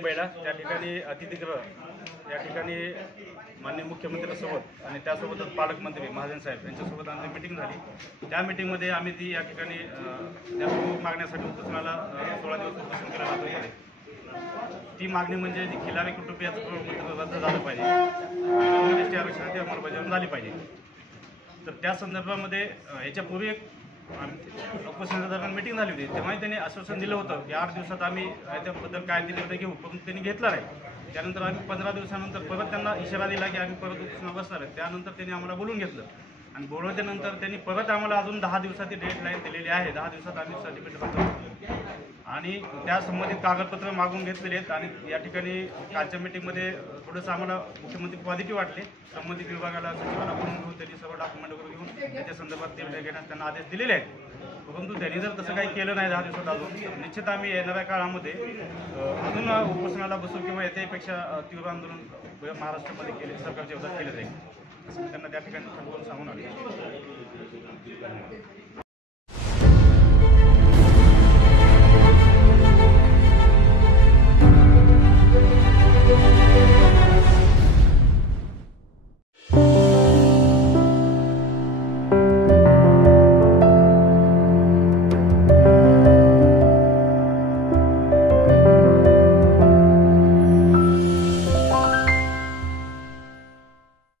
मुंबईला त्या ठिकाणी अतिथीगृह या ठिकाणी माननीय मुख्यमंत्र्यांसोबत आणि त्यासोबतच पालकमंत्री महाजन साहेब यांच्यासोबत आमची मीटिंग झाली। त्या मीटिंगमध्ये आम्ही ती या ठिकाणी त्या प्रमुख मागण्यासाठी उपोषणाला 16 दिवस उपोषण केलं होतं। ती मागणी म्हणजे जी खिलारी कुटुंबियाचं प्रमाणपत्र रद्द झालं पाहिजे, एसटी आरक्षणाची अंमलबजावणी झाली पाहिजे। तर त्या संदर्भामध्ये याच्यापूर्वी एक उपोषणाच्या दरम्यान मीटिंग झाली होती, तेव्हा त्यांनी आश्वासन दिलं होतं की 8 दिवसात आम्ही याच्याबद्दल काय निर्णय घेऊ, परंतु त्यांनी घेतला नाही। त्यानंतर आम्ही 15 दिवसानंतर परत त्यांना इशारा दिला की आम्ही परत उपोषणाला बसणार आहे। त्यानंतर त्यांनी आम्हाला बोलून घेतलं आणि बोलवल्यानंतर त्यांनी परत आम्हाला अजून 10 दिवसाची डेडलाईन दिलेली आहे। 10 दिवसात आम्ही सर्टिफिकेट बनवतो आणि त्या संबंधित कागदपत्र मागून घेतलेले आहेत। आणि या ठिकाणी कालच्या मीटिंगमध्ये थोडंसं आम्हाला मुख्यमंत्री पॉझिटिव्ह वाटले। संबंधित विभागाला सचिवांना बोलून घेऊन त्यांनी सर्व डॉक्युमेंट वगैरे घेऊन त्याच्या संदर्भात निर्णय घेण्यास त्यांना आदेश दिलेले आहेत। परंतु त्यांनी जर तसं काही केलं नाही 10 दिवसात अजून, निश्चित आम्ही येणाऱ्या काळामध्ये अजून उपोषणाला बसू किंवा याच्यापेक्षा तीव्र आंदोलन महाराष्ट्रामध्ये केले सरकारच्या विरोधात केले जाईल, असं त्यांना त्या ठिकाणी ठरवून सांगून आले।